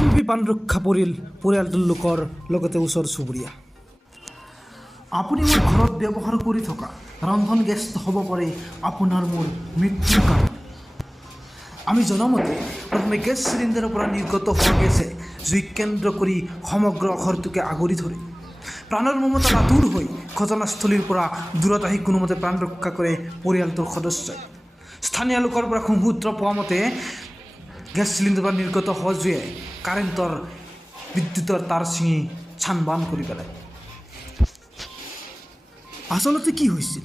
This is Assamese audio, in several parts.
শিল্পী প্ৰাণ ৰক্ষা পৰিল পৰিয়ালটোৰ লোকৰ লগতে ওচৰ চুবুৰীয়া। আপুনি মোৰ ঘৰত ব্যৱহাৰ কৰি থকা ৰন্ধন গেছ হ'ব পাৰে আপোনাৰ মোৰ মৃত্যুৰ কাৰণ। আমি জনামতে প্ৰথমে গেছ চিলিণ্ডাৰৰ পৰা নিৰ্গত হোৱা গেছে জুইক কেন্দ্ৰ কৰি সমগ্ৰ ঘৰটোকে আগুৰি ধৰে। প্ৰাণৰ মমতা আতুৰ হৈ ঘটনাস্থলীৰ পৰা দূৰত আহি কোনোমতে প্ৰাণ ৰক্ষা কৰে পৰিয়ালটোৰ সদস্যই। স্থানীয় লোকৰ পৰা সূত্ৰ পোৱা মতে গেছ চিলিণ্ডাৰৰ পৰা নিৰ্গত হোৱা জুয়ে কাৰেণ্টৰ বিদ্যুতৰ তাঁৰ ছিঙি চান-বান কৰি পেলায়। আচলতে কি হৈছিল,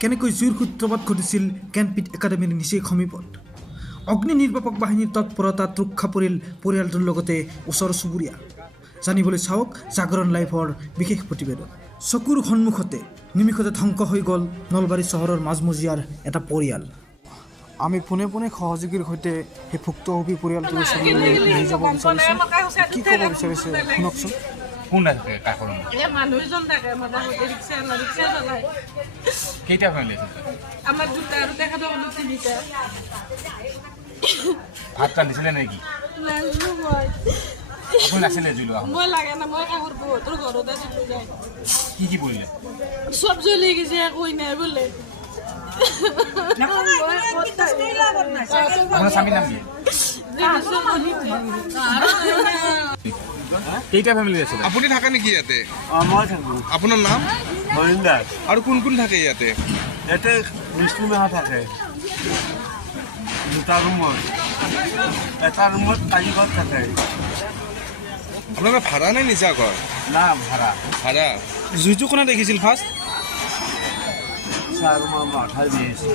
কেনেকৈ জুইৰ সূত্ৰপাত ঘটিছিল জ্ঞানপীঠ একাডেমীৰ নিচেই সমীপত। অগ্নি নিৰ্বাপক বাহিনীৰ তৎপৰতাত ৰক্ষা পৰিল পৰিয়ালটোৰ লগতে ওচৰ চুবুৰীয়া। জানিবলৈ চাওক জাগৰণ লাইভৰ বিশেষ প্ৰতিবেদন। চকুৰ সন্মুখতে নিমিষতে ধ্বংস হৈ গ'ল নলবাৰী চহৰৰ মাজমজিয়াৰ এটা পৰিয়াল। আমি পোনে পোনে সহযোগীৰ সৈতে সেই ভুক্তভোগী পৰিয়ালটোৰ ওচৰলৈ লৈ যাব বিচাৰিছোঁ। কি ক'ব বিচাৰিছে শুনকচোন। কোন থাকে কাকৰ মানুহজন থাকে মোটামুটি ৰিক্সা চলায়। কেইটা ফেমিলি আছে? আমাৰ দুটা আৰু তেখেতৰ তিনিটা। ভাত ৰান্ধিছিলে নেকি? আপুনি নাছিলে জুই লোৱা? মই লাগে না, মই কাষৰ বহুতৰ ঘৰত আছিলোঁ। যায় কি পৰিলে? চব জ্বলি গৈছে, একো নাই বোলে। আপোনাৰ স্বামীৰ নাম কি? কেইটা ফেমিলি আছে? আপুনি থাকে নেকি ইয়াতে? মই থাকোঁ। আপোনাৰ নাম? হৰিন্দাস। আৰু কোন কোন থাকে ইয়াতে? ইয়াতে বিষ্ণুমেহা থাকে দুটা ৰুমত, এটা ৰুমত কাৰিকৰ থাকে। আপোনালোকৰ ভাড়া নে নিজা ঘৰ? না ভাড়া। ভাড়া। জুইটো কোনে দেখিছিল ফাৰ্ষ্ট? চাৰ মাথাই দিছে।